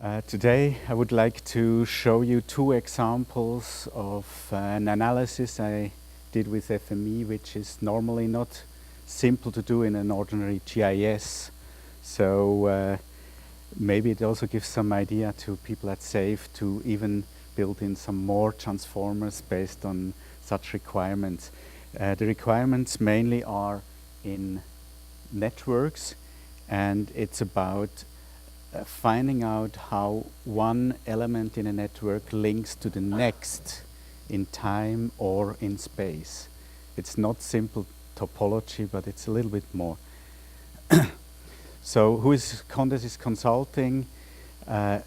Today I would like to show you two examples of an analysis I did with FME, which is normally not simple to do in an ordinary GIS. So maybe it also gives some idea to people at SAFE to even build in some more transformers based on such requirements. The requirements mainly are in networks, and it's about finding out how one element in a network links to the next in time or in space. It's not simple topology, but it's a little bit more. So who is Condes Consulting? So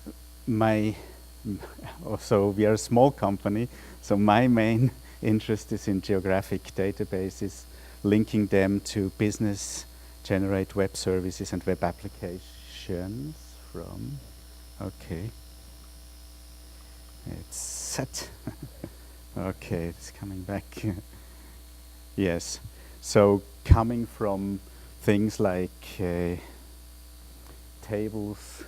we are a small company, so my main interest is in geographic databases, linking them to business, generate web services and web applications. Okay, it's set. Okay, it's coming back. Yes, so coming from things like tables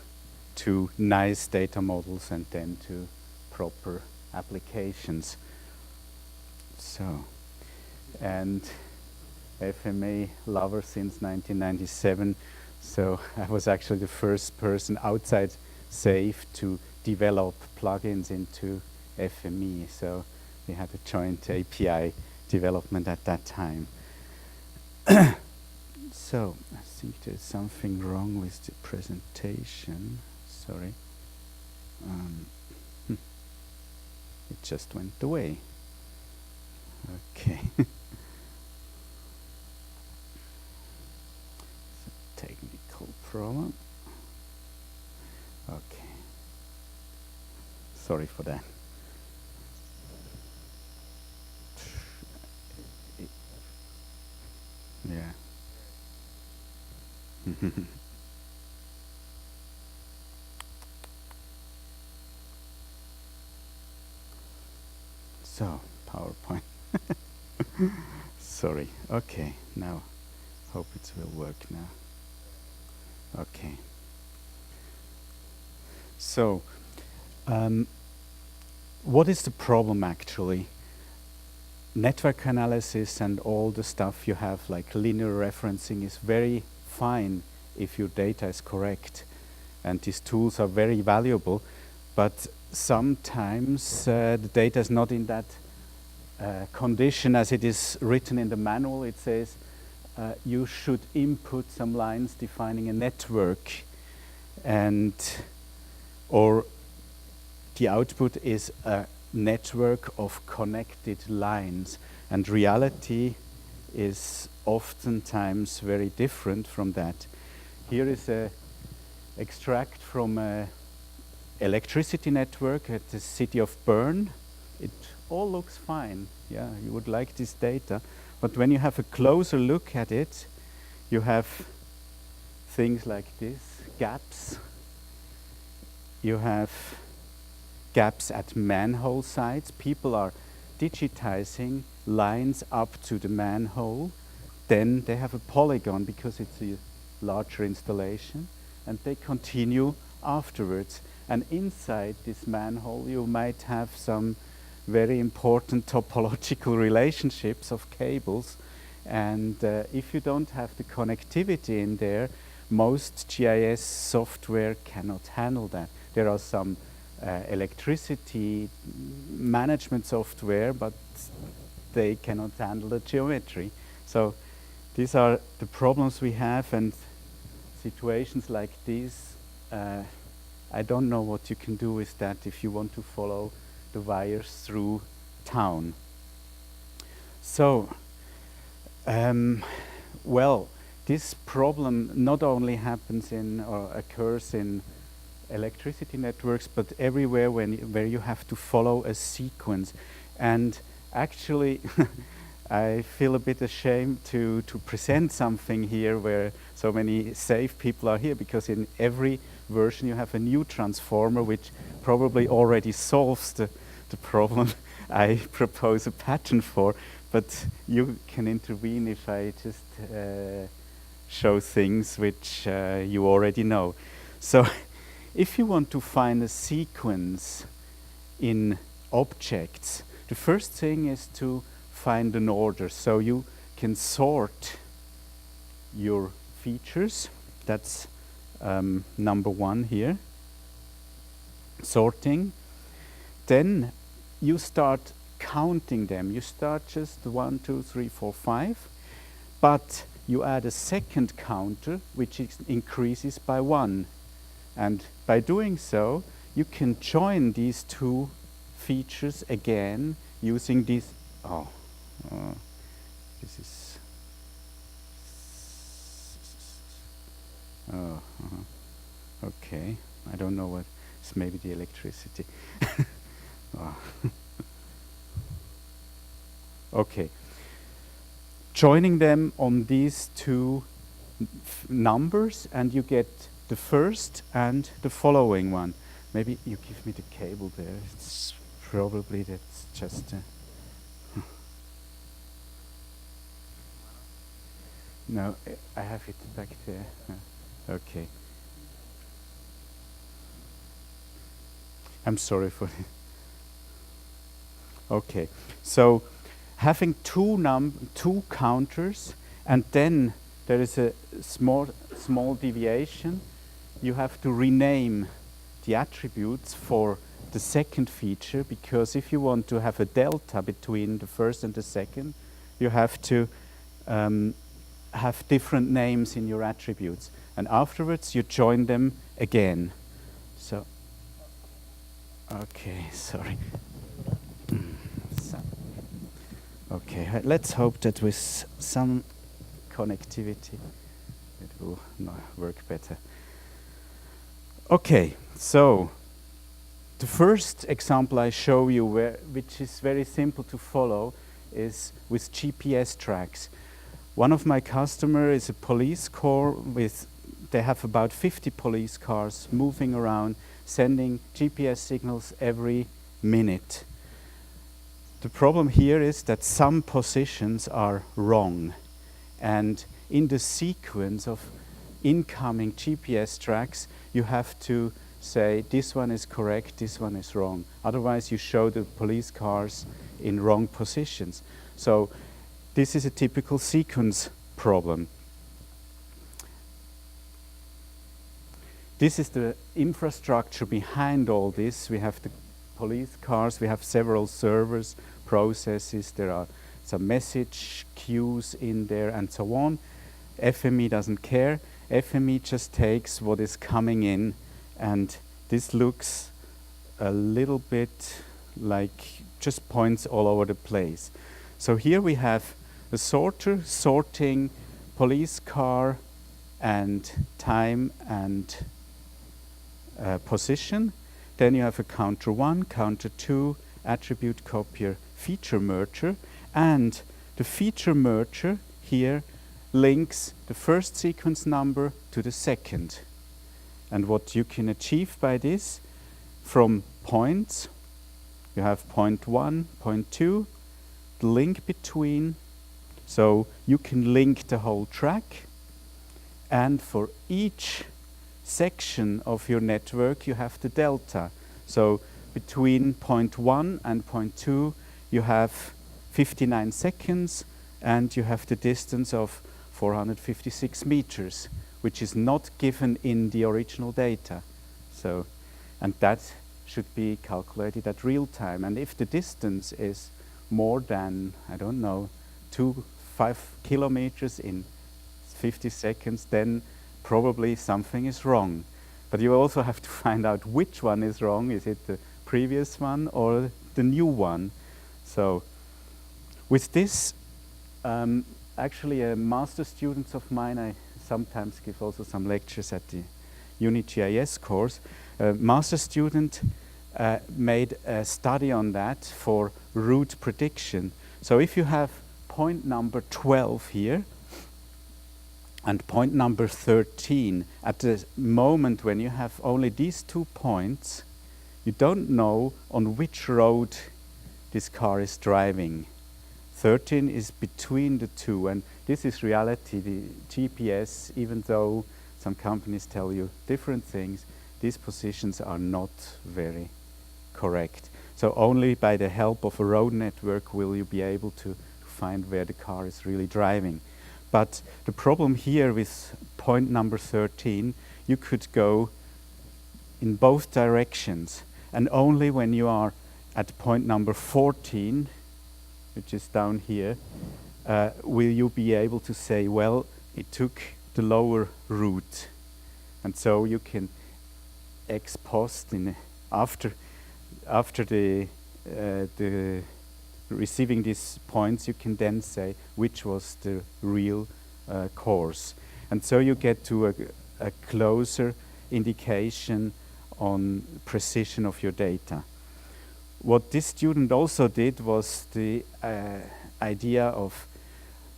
to nice data models and then to proper applications. So, and FME lover since 1997. So I was actually the first person outside SAFE to develop plugins into FME. So we had a joint API development at that time. So I think there's something wrong with the presentation. Sorry. It just went away. Okay. Technical problem. Okay. Sorry for that. Yeah. So, PowerPoint. Sorry. Okay, now hope it will work now. Okay. So, what is the problem actually? Network analysis and all the stuff you have, like linear referencing, is very fine if your data is correct. And these tools are very valuable, but sometimes the data is not in that condition as it is written in the manual. It says, you should input some lines defining a network, or the output is a network of connected lines, and reality is oftentimes very different from that. Here is an extract from an electricity network at the city of Bern. It all looks fine. Yeah, you would like this data. But when you have a closer look at it, you have things like this, gaps. You have gaps at manhole sites. People are digitizing lines up to the manhole. Then they have a polygon because it's a larger installation, and they continue afterwards. And inside this manhole, you might have some very important topological relationships of cables, and if you don't have the connectivity in there, most GIS software cannot handle that. There are some electricity management software, but they cannot handle the geometry. So these are the problems we have, and situations like these, I don't know what you can do with that if you want to follow the wires through town. So, well, this problem not only happens in or occurs in electricity networks, but everywhere where you have to follow a sequence. And actually, I feel a bit ashamed to present something here where so many SAFE people are here, because in every version you have a new transformer which probably already solves the problem I propose a pattern for, but you can intervene if I just show things which you already know. So if you want to find a sequence in objects, the first thing is to find an order. So you can sort your features. That's number one here. Sorting. Then you start counting them. You start just 1, 2, 3, 4, 5. But you add a second counter, which increases by 1. And by doing so, you can join these two features again using this. This is. Okay. I don't know what. It's maybe the electricity. Okay. Joining them on these two numbers, and you get the first and the following one. Maybe you give me the cable there. It's probably that's just. No, I have it back there. Okay. I'm sorry for it. Okay, so having two counters, and then there is a small deviation. You have to rename the attributes for the second feature, because if you want to have a delta between the first and the second, you have to have different names in your attributes, and afterwards you join them again. So, okay, sorry. Okay, let's hope that with some connectivity it will work better. Okay, so the first example I show you, which is very simple to follow, is with GPS tracks. One of my customers is a police corps they have about 50 police cars moving around, sending GPS signals every minute. The problem here is that some positions are wrong, and in the sequence of incoming GPS tracks, you have to say this one is correct, this one is wrong. Otherwise, you show the police cars in wrong positions. So this is a typical sequence problem. This is the infrastructure behind all this. We have the police cars, we have several servers, processes, there are some message queues in there and so on. FME doesn't care. FME just takes what is coming in, and this looks a little bit like just points all over the place. So here we have a sorter sorting police car and time and position. Then you have a counter 1, counter 2, attribute copier, feature merger, and the feature merger here links the first sequence number to the second. And what you can achieve by this, from points, you have point 1, point 2, the link between, so you can link the whole track, and for each section of your network you have the delta. So between point 1 and point 2 you have 59 seconds, and you have the distance of 456 meters, which is not given in the original data. So, and that should be calculated at real time. And if the distance is more than, I don't know, 5 kilometers in 50 seconds, then probably something is wrong. But you also have to find out which one is wrong. Is it the previous one or the new one? So with this, actually a master student of mine, I sometimes give also some lectures at the UniGIS course, a master student made a study on that for route prediction. So if you have point number 12 here, and point number 13, at the moment when you have only these 2 points, you don't know on which road this car is driving. 13 is between the two, and this is reality. The GPS, even though some companies tell you different things, these positions are not very correct. So only by the help of a road network will you be able to find where the car is really driving. But the problem here with point number 13, you could go in both directions, and only when you are at point number 14, which is down here, will you be able to say, well, it took the lower route. And so you can ex post after the receiving these points, you can then say which was the real course. And so you get to a closer indication on precision of your data. What this student also did was the idea of,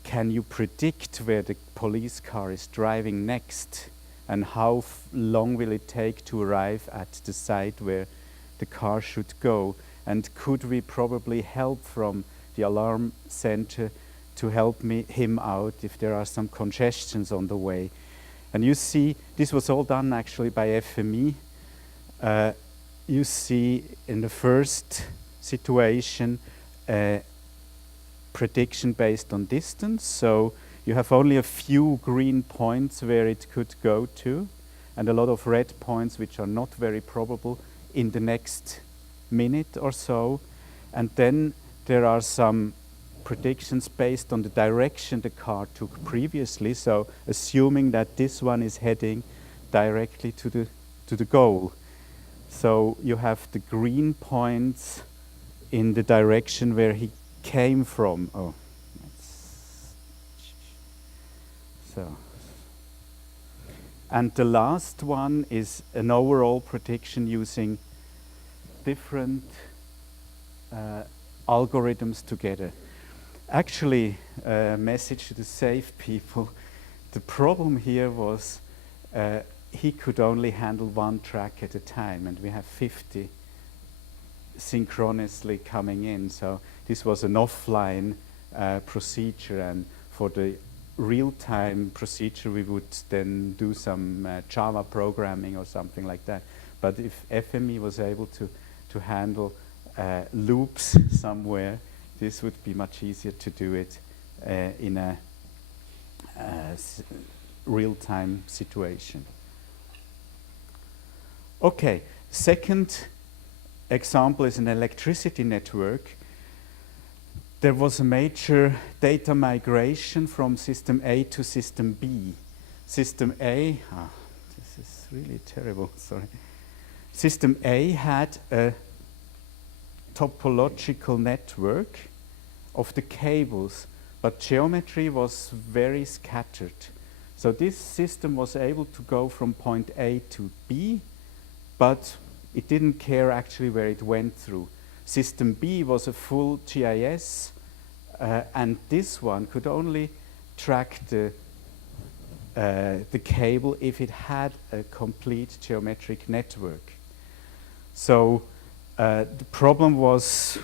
can you predict where the police car is driving next, and how long will it take to arrive at the site where the car should go, and could we probably help from the alarm center to help him out if there are some congestions on the way. And you see, this was all done actually by FME. You see in the first situation prediction based on distance, so you have only a few green points where it could go to, and a lot of red points which are not very probable in the next minute or so. And then there are some predictions based on the direction the car took previously, so assuming that this one is heading directly to the goal. So you have the green points in the direction where he came from. Oh, so. And the last one is an overall prediction using different algorithms together. Actually, a message to the safe people, the problem here was he could only handle one track at a time, and we have 50 synchronously coming in. So this was an offline procedure, and for the real-time procedure we would then do some Java programming or something like that. But if FME was able to handle loops somewhere, this would be much easier to do it in a real-time situation. Okay, second example is an electricity network. There was a major data migration from system A to system B. System A, this is really terrible, sorry. System A had a topological network of the cables, but geometry was very scattered. So this system was able to go from point A to B, but it didn't care actually where it went through. System B was a full GIS, and this one could only track the cable if it had a complete geometric network. So the problem was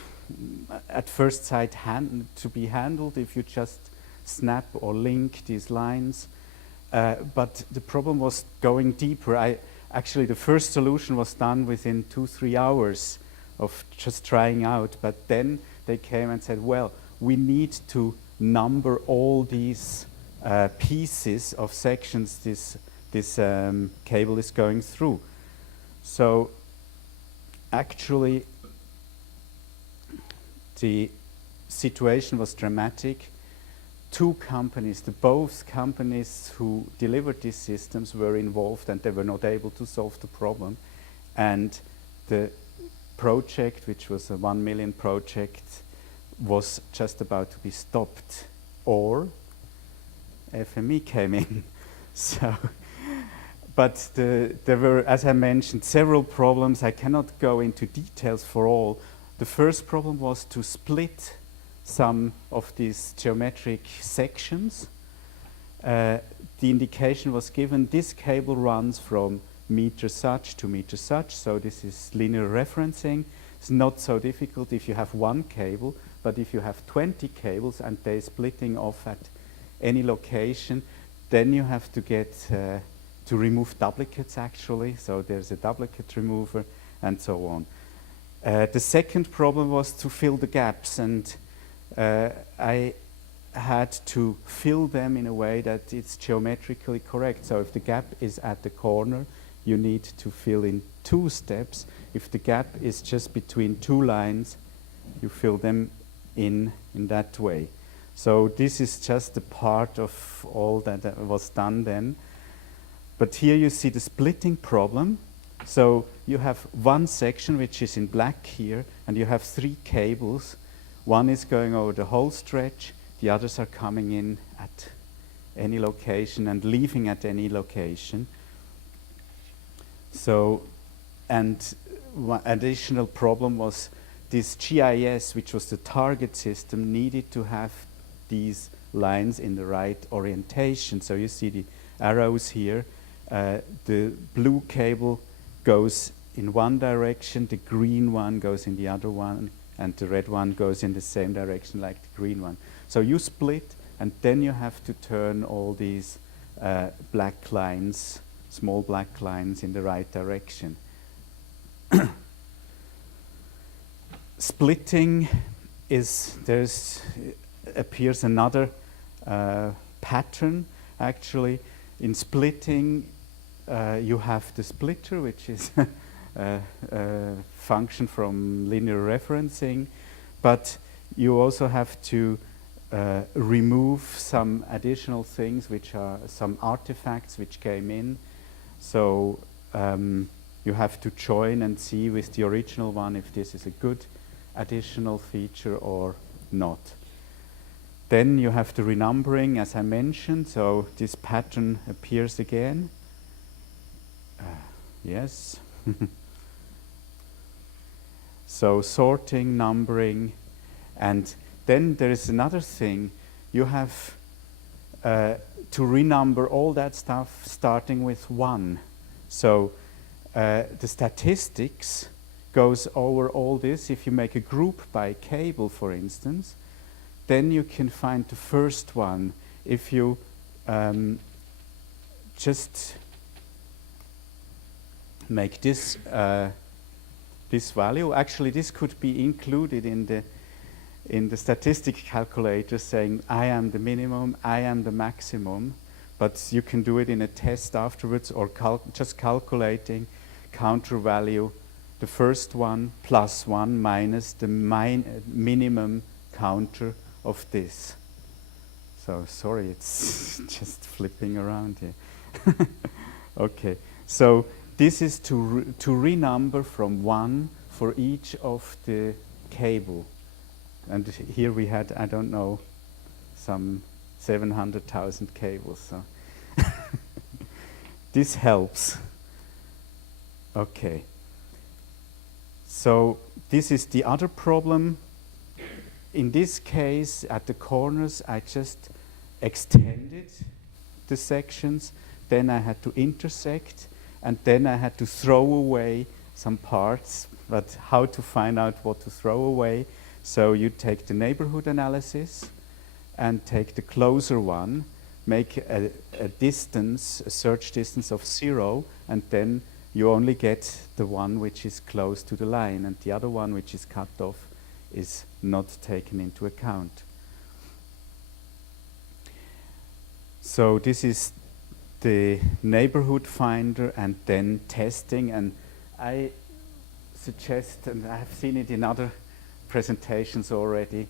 at first sight to be handled if you just snap or link these lines, but the problem was going deeper. Actually, the first solution was done within 2-3 hours of just trying out, but then they came and said, well, we need to number all these pieces of sections this cable is going through. So actually, the situation was dramatic. Two companies, both companies who delivered these systems were involved, and they were not able to solve the problem. And the project, which was a 1 million project, was just about to be stopped, or FME came in. So, but there were, as I mentioned, several problems. I cannot go into details for all. The first problem was to split some of these geometric sections. The indication was given, this cable runs from meter such to meter such, so this is linear referencing. It's not so difficult if you have one cable, but if you have 20 cables and they're splitting off at any location, then you have to get to remove duplicates actually. So there's a duplicate remover and so on. The second problem was to fill the gaps, and I had to fill them in a way that it's geometrically correct. So if the gap is at the corner, you need to fill in 2 steps. If the gap is just between 2 lines, you fill them in that way. So this is just a part of all that was done then. But here you see the splitting problem. So you have one section which is in black here, and you have 3 cables. One is going over the whole stretch, the others are coming in at any location and leaving at any location. So, and one additional problem was this GIS, which was the target system, needed to have these lines in the right orientation. So you see the arrows here. The blue cable goes in one direction, the green one goes in the other one, and the red one goes in the same direction like the green one. So you split, and then you have to turn all these black lines, small black lines, in the right direction. Splitting is, appears another pattern actually. In splitting, you have the splitter, which is a function from linear referencing, but you also have to remove some additional things, which are some artifacts which came in. So you have to join and see with the original one if this is a good additional feature or not. Then you have the renumbering, as I mentioned, so this pattern appears again. Yes. So sorting, numbering, and then there is another thing. You have to renumber all that stuff starting with 1. So the statistics goes over all this. If you make a group by cable, for instance, then you can find the first one. If you just make this this value, actually this could be included in the statistic calculator, saying I am the minimum, I am the maximum, but you can do it in a test afterwards, or just calculating counter value, the first one plus 1 minus the minimum counter of this. So sorry, it's just flipping around here. Okay, so this is to renumber from 1 for each of the cable. And here we had, I don't know, some 700,000 cables. So this helps. Okay. So this is the other problem. In this case, at the corners, I just extended the sections. Then I had to intersect, and then I had to throw away some parts. But how to find out what to throw away? So you take the neighborhood analysis and take the closer one, make a distance, a search distance of 0, and then you only get the one which is close to the line, and the other one which is cut off is not taken into account. So this is the neighborhood finder and then testing, and I suggest, and I have seen it in other presentations already,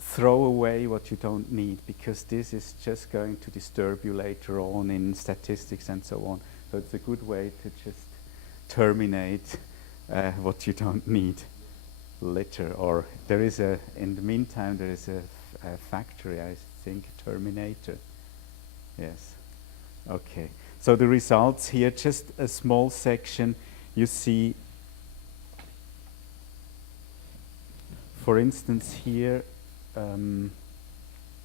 throw away what you don't need, because this is just going to disturb you later on in statistics and so on. So it's a good way to just terminate what you don't need later. Or there is in the meantime, there is a factory, I think, Terminator. Yes. Okay. So the results here, just a small section. You see, for instance, here,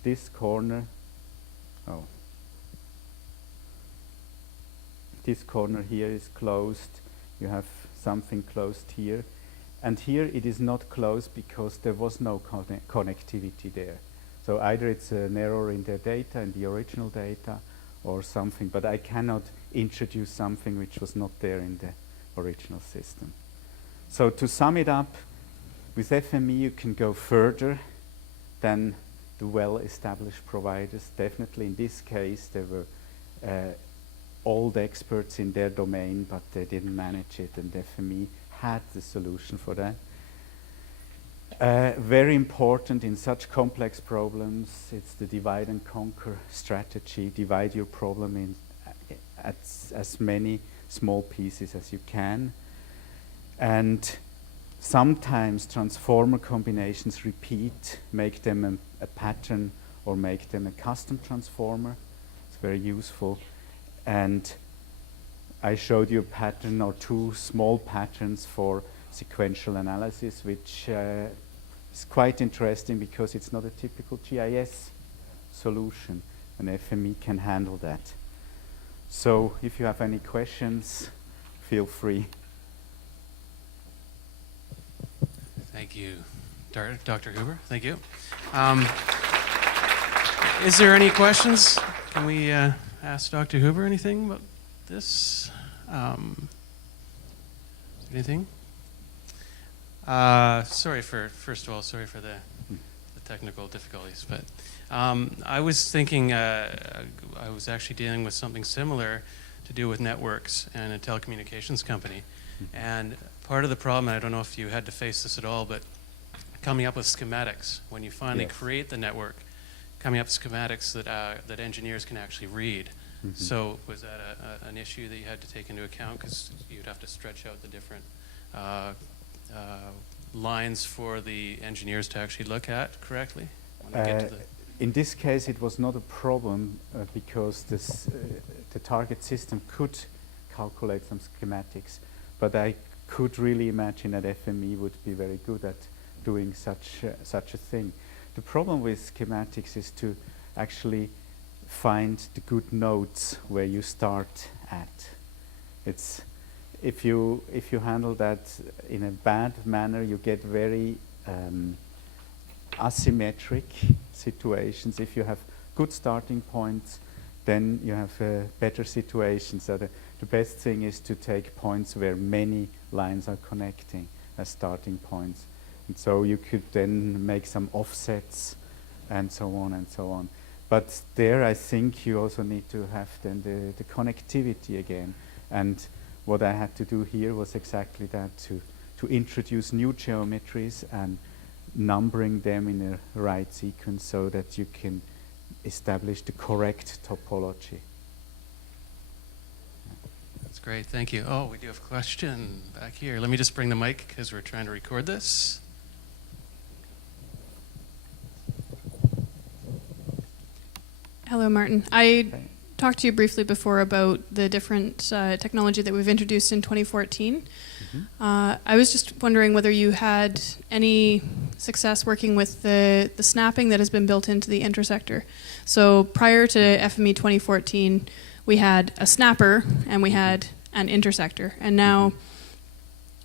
this corner. Oh. This corner here is closed. You have something closed here. And here it is not closed because there was no connectivity there. So either it's an error in the data, in the original data, or something, but I cannot introduce something which was not there in the original system. So to sum it up, with FME you can go further than the well-established providers. Definitely in this case there were old experts in their domain, but they didn't manage it, and FME had the solution for that. Very important in such complex problems, it's the divide and conquer strategy. Divide your problem in as many small pieces as you can. And sometimes transformer combinations repeat, make them a pattern or make them a custom transformer. It's very useful. And I showed you a pattern or two small patterns for sequential analysis, which is quite interesting because it's not a typical GIS solution, and FME can handle that. So if you have any questions, feel free. Thank you, Dr. Huber. Thank you. Is there any questions? Can we ask Dr. Huber anything about this? Anything? First of all, sorry for the technical difficulties, but I was thinking, I was actually dealing with something similar to do with networks and a telecommunications company. And part of the problem, and I don't know if you had to face this at all, but coming up with schematics, when you finally create the network, coming up with schematics that engineers can actually read. Mm-hmm. So was that an issue that you had to take into account, because you'd have to stretch out the different lines for the engineers to actually look at correctly? When they get to the in this case, it was not a problem because the target system could calculate some schematics, but I could really imagine that FME would be very good at doing such a thing. The problem with schematics is to actually find the good nodes where you start at. It's if you handle that in a bad manner, you get very asymmetric situations. If you have good starting points, then you have better situations. So the best thing is to take points where many lines are connecting as starting points. And so you could then make some offsets and so on and so on. But there I think you also need to have then the connectivity again. And what I had to do here was exactly that, to introduce new geometries and numbering them in the right sequence so that you can establish the correct topology. That's great, thank you. Oh, we do have a question back here. Let me just bring the mic because we're trying to record this. Hello, Martin. I talked to you briefly before about the different technology that we've introduced in 2014. Mm-hmm. I was just wondering whether you had any success working with the snapping that has been built into the intersector. So prior to FME 2014, we had a snapper and we had an intersector. And now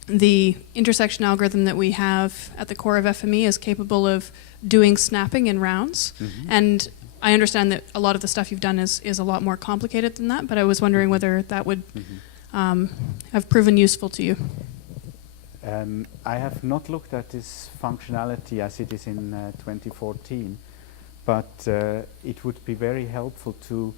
the intersection algorithm that we have at the core of FME is capable of doing snapping in rounds. Mm-hmm. And I understand that a lot of the stuff you've done is a lot more complicated than that, but I was wondering whether that would have proven useful to you. I have not looked at this functionality as it is in 2014, but it would be very helpful to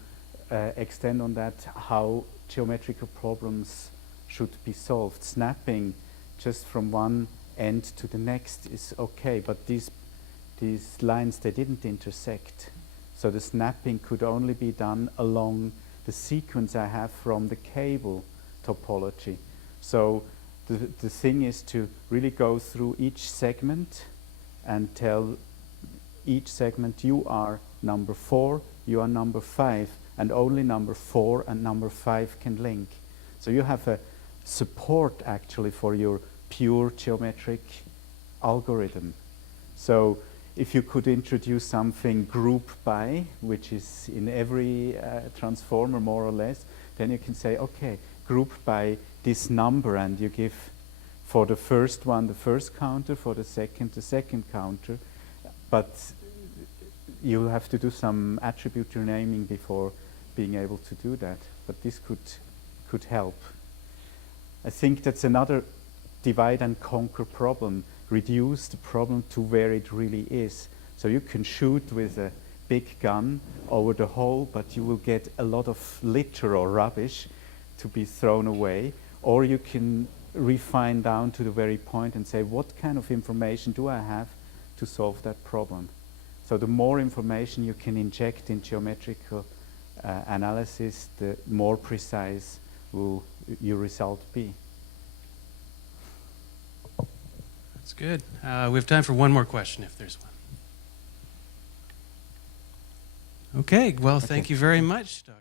extend on that how geometrical problems should be solved. Snapping just from one end to the next is okay, but these lines, they didn't intersect. So the snapping could only be done along the sequence I have from the cable topology. So the thing is to really go through each segment and tell each segment you are number 4, you are number 5, and only number 4 and number 5 can link. So you have a support actually for your pure geometric algorithm. So if you could introduce something group by, which is in every transformer more or less, then you can say, okay, group by this number, and you give for the first one the first counter, for the second counter, but you have to do some attribute renaming before being able to do that, but this could help. I think that's another divide and conquer problem. Reduce the problem to where it really is. So you can shoot with a big gun over the hole, but you will get a lot of litter or rubbish to be thrown away. Or you can refine down to the very point and say, what kind of information do I have to solve that problem? So the more information you can inject in geometrical analysis, the more precise will your result be. That's good. We have time for one more question, if there's one. Okay, well, thank you very much, Dr.